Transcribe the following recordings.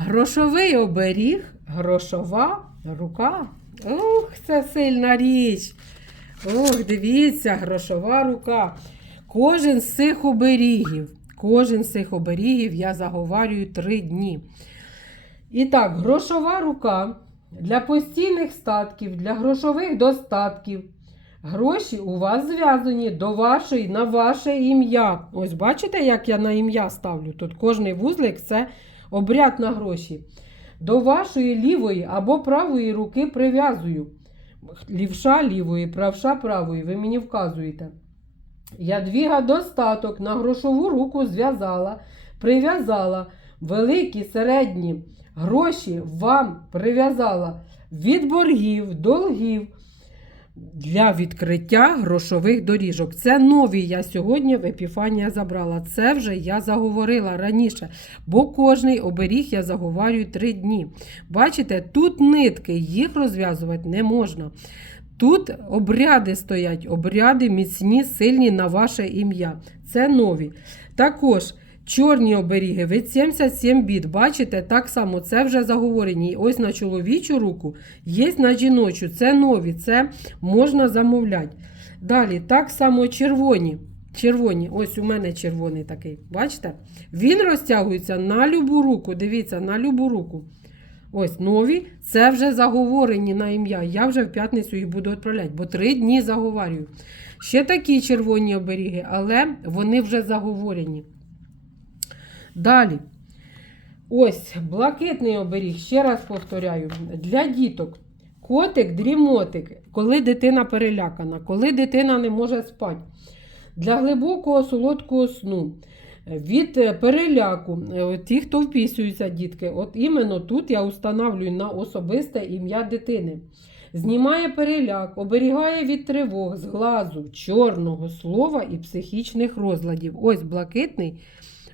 Грошовий оберіг, грошова рука. Ух, це сильна річ. Ох, дивіться, грошова рука. Кожен з цих оберігів, кожен з цих оберігів я заговарюю три дні. І так, грошова рука для постійних статків, для грошових достатків. Гроші у вас зв'язані до вашої, на ваше ім'я. Ось бачите, як я на ім'я ставлю? Тут кожний вузлик це обряд на гроші. До вашої лівої або правої руки прив'язую. Лівша лівої, правша правої, ви мені вказуєте. Ядвіга достаток на грошову руку зв'язала, прив'язала. Великі, середні гроші вам прив'язала від боргів, долгів для відкриття грошових доріжок. Це нові я сьогодні в Епіфанія забрала. Це вже я заговорила раніше, бо кожний оберіг я заговарюю три дні. Бачите, тут нитки, їх розв'язувати не можна. Тут обряди стоять, обряди міцні, сильні на ваше ім'я. Це нові. Також чорні оберіги від 77 біт. Бачите, так само це вже заговорені. Ось на чоловічу руку, є на жіночу. Це нові, це можна замовляти. Далі, так само червоні. Червоні, ось у мене червоний такий. Бачите? Він розтягується на любу руку. Дивіться, на любу руку. Ось нові, це вже заговорені на ім'я. Я вже в п'ятницю їх буду відправляти, бо три дні заговарюю. Ще такі червоні оберіги, але вони вже заговорені. Далі. Ось блакитний оберіг, ще раз повторяю, для діток. Котик, дрімотик, коли дитина перелякана, коли дитина не може спати. Для глибокого солодкого сну. Від е, переляку, е, ті, хто вписуються, дітки, от іменно тут я установлюю на особисте ім'я дитини. Знімає переляк, оберігає від тривог, зглазу, чорного слова і психічних розладів. Ось блакитний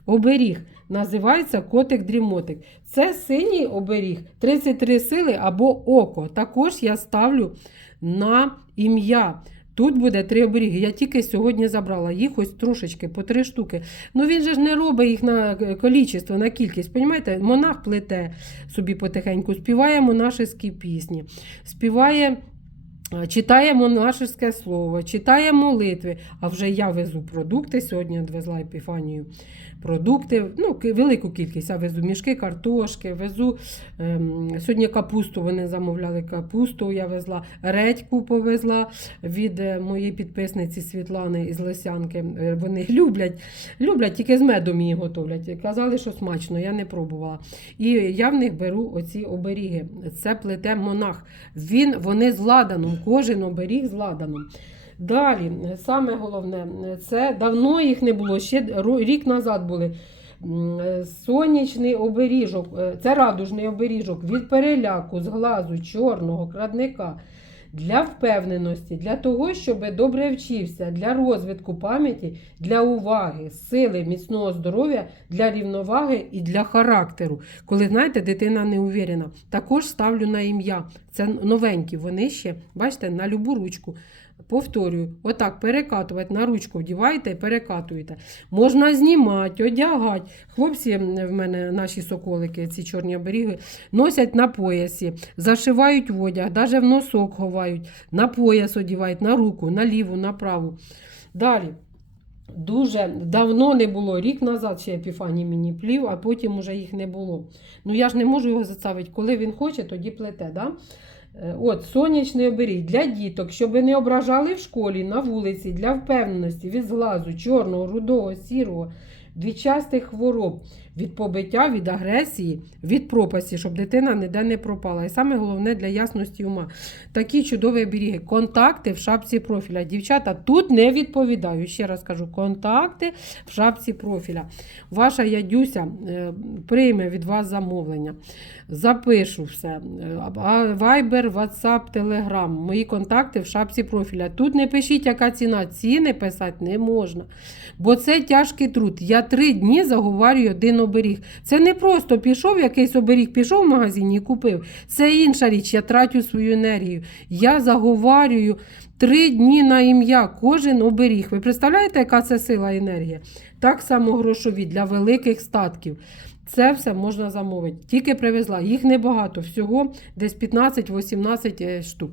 оберіг. Називається котик-дрімотик. Це синій оберіг, 33 сили або око. Також я ставлю на ім'я. Тут буде три оберіги. Я тільки сьогодні забрала їх ось трошечки по три штуки. Ну він же ж не робить їх на кількість, на кількість. Понімаєте? Монах плете собі потихеньку, співає монашеські пісні, співає. е, Читає монашеське слово, читає молитви. А вже я везу продукти. Сьогодні відвезла Епіфанію продукти. Ну, велику кількість. Я везу мішки, картошки, везу ем, сьогодні капусту. Вони замовляли капусту. Я везла редьку, повезла від е, моєї підписниці Світлани із Лисянки. Е, Вони люблять, люблять, тільки з медом її готовлять. Казали, що смачно, я не пробувала. І я в них беру оці оберіги. Це плете монах. Він, вони з ладаном, кожен оберіг з ладаном. Далі, саме головне, це давно їх не було, ще рік назад були. Е, Сонячний оберіжок, е, це радужний оберіжок від переляку, з глазу, чорного, крадника. Для впевненості, для того, щоб добре вчився, для розвитку пам'яті, для уваги, сили, міцного здоров'я, для рівноваги і для характеру. Коли, знаєте, дитина не уверена. Також ставлю на ім'я. Це новенькі, вони ще, бачите, на любу ручку. Повторюю, отак перекатувати на ручку вдіваєте і перекатуєте. Можна знімати, одягати. Хлопці в мене, наші соколики, ці чорні оберіги, носять на поясі, зашивають в одяг, навіть в носок ховають, на пояс одівають, на руку, на ліву, на праву. Далі. Дуже давно не було, рік назад ще Епіфаній мені плів, а потім уже їх не було. Ну я ж не можу його заставити. Коли він хоче, тоді плете. Да? Е, От, сонячний оберіг для діток, щоб не ображали в школі, на вулиці, для впевненості, від зглазу, чорного, рудого, сірого, від частих хвороб, від побиття, від агресії, від пропасті, щоб дитина ніде не пропала. І саме головне для ясності ума. Такі чудові оберіги. Контакти в шапці профіля. Дівчата, тут не відповідаю. Ще раз кажу, контакти в шапці профіля. Ваша ядюся е, прийме від вас замовлення. Запишу все. Viber, WhatsApp, Telegram. Мої контакти в шапці профіля. Тут не пишіть, яка ціна. Ціни писати не можна. Бо це тяжкий труд. Я три дні заговарюю один оберіг. Це не просто пішов якийсь оберіг, пішов в магазині і купив. Це інша річ. Я трачу свою енергію. Я заговарюю три дні на ім'я, кожен оберіг. Ви представляєте, яка це сила енергія? Так само грошові для великих статків. Це все можна замовити. Тільки привезла. Їх небагато, всього десь 15-18 штук.